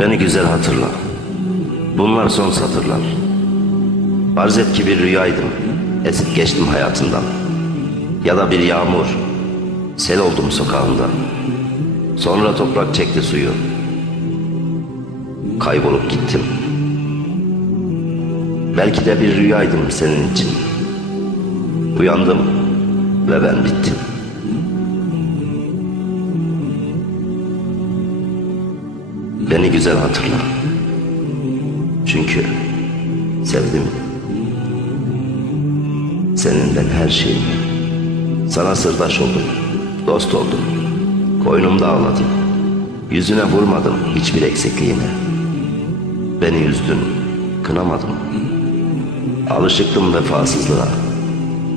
Beni güzel hatırla. Bunlar son satırlar. Farz et ki bir rüyaydım. Esip geçtim hayatından. Ya da bir yağmur. Sel oldum sokağında. Sonra toprak çekti suyu. Kaybolup gittim. Belki de bir rüyaydım senin için. Uyandım ve ben bittim. Beni güzel hatırla. Çünkü sevdim. Senin ben her şeyim. Sana sırdaş oldum. Dost oldum. Koynumda ağladım. Yüzüne vurmadım hiçbir eksikliğine. Beni üzdün. Kınamadım. Alışıktım vefasızlığa.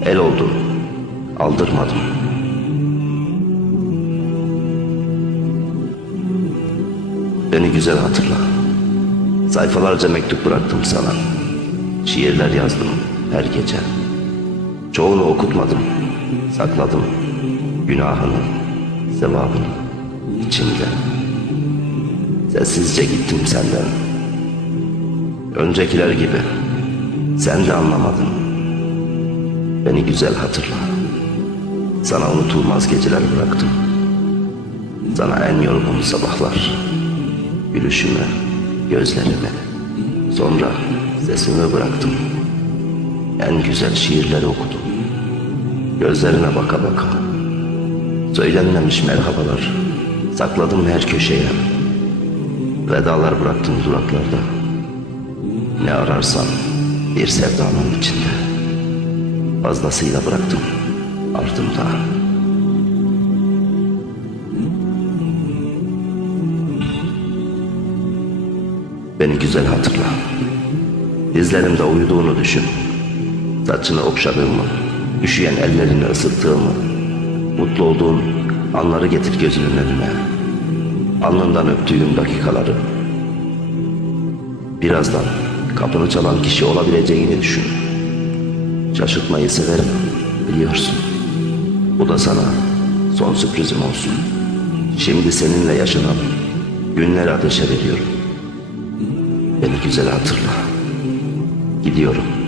El oldum. Aldırmadım. Beni güzel hatırla. Sayfalarca mektup bıraktım sana. Şiirler yazdım her gece. Çoğunu okutmadım. Sakladım. Günahını, sevabını içimde. Sessizce gittim senden. Öncekiler gibi. Sen de anlamadın. Beni güzel hatırla. Sana unutulmaz geceler bıraktım. Sana en yorgun sabahlar. Gülüşümü, gözlerimi. Sonra sesimi bıraktım. En güzel şiirleri okudum. Gözlerine baka baka. Söylenmemiş merhabalar. Sakladım her köşeye. Vedalar bıraktım duraklarda. Ne ararsan bir sevdanın içinde. Fazlasıyla bıraktım ardımda. Beni güzel hatırla. Dizlerimde uyuduğunu düşün. Saçını okşadığımı, üşüyen ellerini ısıttığımı, mutlu olduğun anları getir gözünün önüne. Alnından öptüğüm dakikaları. Birazdan kapını çalan kişi olabileceğini düşün. Şaşırtmayı severim, biliyorsun. Bu da sana son sürprizim olsun. Şimdi seninle yaşanan günleri ateşe veriyorum. Beni güzel hatırla. Gidiyorum.